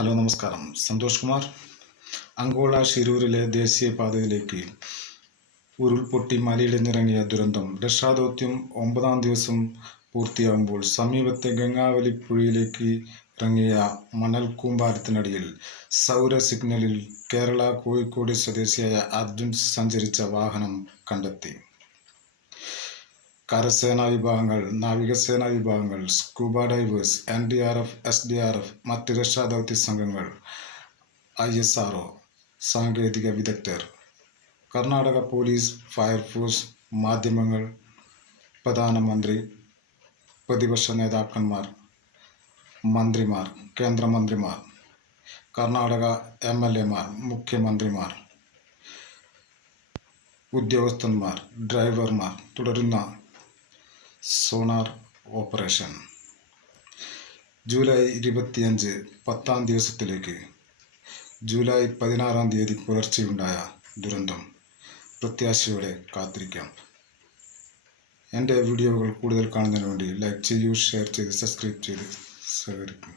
Hello നമസ്കാരം. Santhosh Kumar. Angola ഷിരൂരിലെ ദേശീയപാതയിലേക്ക് ഉരുൾപൊട്ടി മലയിടിഞ്ഞിറങ്ങിയ ദുരന്തം. രക്ഷാദൗത്യം 9ാം ദിവസം പൂർത്തിയാകുമ്പോൾ സമീപത്തെ ഗംഗാവലി പുഴയിലേക്ക് ഇറങ്ങിയ മണൽക്കൂമ്പാരത്തിനടിയിൽ സൗര സിഗ്നലിൽ കേരള കോഴിക്കോട് സ്വദേശിയായ അർജുൻ സഞ്ചരിച്ച വാഹനം കണ്ടെത്തി. കരസേനാ വിഭാഗങ്ങൾ, നാവികസേനാ വിഭാഗങ്ങൾ, സ്കൂബ ഡൈവേഴ്സ്, NDRF, SDRF, മറ്റ് രക്ഷാദൗത്യ സംഘങ്ങൾ, ISRO, സാങ്കേതിക വിദഗ്ധർ, കർണാടക പോലീസ്, ഫയർഫോഴ്സ്, മാധ്യമങ്ങൾ, പ്രധാനമന്ത്രി, പ്രതിപക്ഷ നേതാക്കന്മാർ, മന്ത്രിമാർ, കേന്ദ്രമന്ത്രിമാർ, കർണാടക MLA മാർ, മുഖ്യമന്ത്രിമാർ, ഉദ്യോഗസ്ഥന്മാർ, ഡ്രൈവർമാർ തുടരുന്ന സോണാർ ഓപ്പറേഷൻ. ജൂലൈ 25 10ാം ദിവസത്തിലേക്ക്. ജൂലൈ 16ാം തീയതി പുലർച്ചെയുണ്ടായ ദുരന്തം. പ്രത്യാശയോടെ കാത്തിരിക്കാം. എൻ്റെ വീഡിയോകൾ കൂടുതൽ കാണുന്നതിന് വേണ്ടി ലൈക്ക് ചെയ്യൂ, ഷെയർ ചെയ്ത് സബ്സ്ക്രൈബ് ചെയ്ത് സഹകരിക്കും.